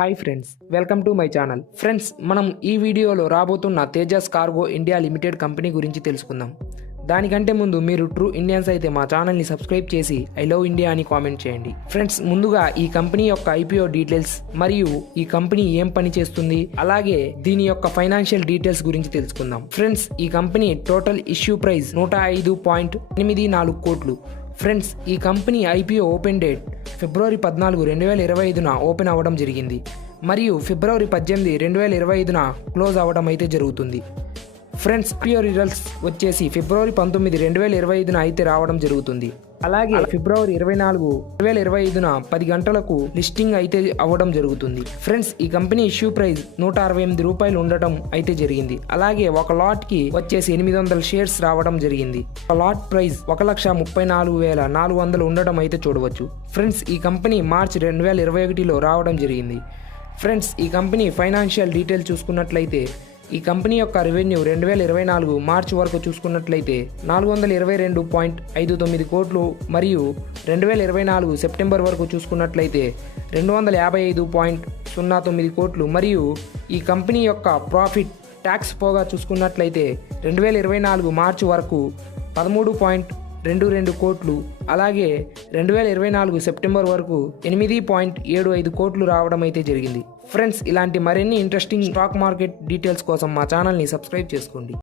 Hi friends, welcome to my channel. Friends, మనం ఈ వీడియోలో రాబోతున్న Tejas cargo India limited company గురించి తెలుసుకుందాం. దానికంటే ముందు మీరు ట్రూ ఇండియన్స్ అయితే మా ఛానల్ని సబ్స్క్రైబ్ చేసి ఐ లవ్ ఇండియా అని కామెంట్ చేయండి. ఫ్రెండ్స్, ముందుగా ఈ కంపెనీ యొక్క ఐపీఓ డీటెయిల్స్ మరియు ఈ కంపెనీ ఏం పని చేస్తుంది, అలాగే దీని యొక్క ఫైనాన్షియల్ డీటెయిల్స్ గురించి తెలుసుకుందాం. ఫ్రెండ్స్, ఈ కంపెనీ టోటల్ ఇష్యూ ప్రైస్ 105.84 కోట్లు. ఫ్రెండ్స్, ఈ కంపెనీ ఐపీఓ ఓపెన్ డేట్ ఫిబ్రవరి 14, 2025న ఓపెన్ అవ్వడం జరిగింది మరియు ఫిబ్రవరి 18, 2025న క్లోజ్ అవ్వడం అయితే జరుగుతుంది. ఫ్రెండ్స్, ఐపీఓ రిజల్ట్స్ వచ్చేసి ఫిబ్రవరి 19, 2025న అయితే రావడం జరుగుతుంది. అలాగే ఫిబ్రవరి 24, 2025న 10 గంటలకు లిస్టింగ్ అయితే అవ్వడం జరుగుతుంది. ఫ్రెండ్స్, ఈ కంపెనీ ఇష్యూ ప్రైస్ 168 రూపాయలు ఉండటం అయితే జరిగింది. అలాగే ఒక లాట్ కి వచ్చేసి 800 షేర్స్ రావడం జరిగింది. ఒక లాట్ ప్రైస్ 1,34,400 ఉండడం అయితే చూడవచ్చు. ఫ్రెండ్స్, ఈ కంపెనీ మార్చ్ 2021లో రావడం జరిగింది. ఫ్రెండ్స్, ఈ కంపెనీ ఫైనాన్షియల్ డీటెయిల్స్ చూసుకున్నట్లయితే ఈ కంపెనీ యొక్క రెవెన్యూ 2024 మార్చి వరకు చూసుకున్నట్లయితే 422.59 కోట్లు మరియు 2024 సెప్టెంబర్ వరకు చూసుకున్నట్లయితే 255.09 కోట్లు మరియు ఈ కంపెనీ యొక్క ప్రాఫిట్ ట్యాక్స్ పోగా చూసుకున్నట్లయితే 2024 మార్చి వరకు 13.22 కోట్లు, అలాగే 2024 సెప్టెంబర్ వరకు 8.75 కోట్లు రావడం అయితే జరిగింది. ఫ్రెండ్స్, ఇలాంటి మరిన్ని ఇంట్రెస్టింగ్ స్టాక్ మార్కెట్ డీటెయిల్స్ కోసం మా ఛానల్ని సబ్స్క్రైబ్ చేసుకోండి.